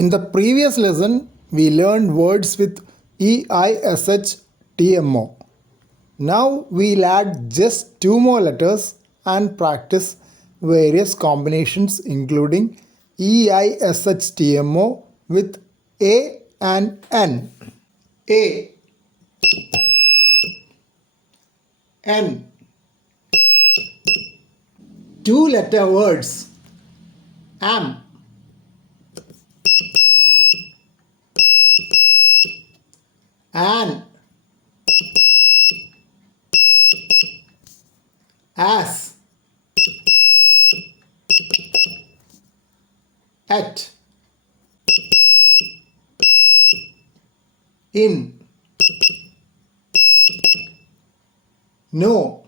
In the previous lesson, we learned words with EISH TMO. Now we'll add just two more letters and practice various combinations including EISH TMO with A and N. A, N. Two letter words. Am, an, as, at, in, no,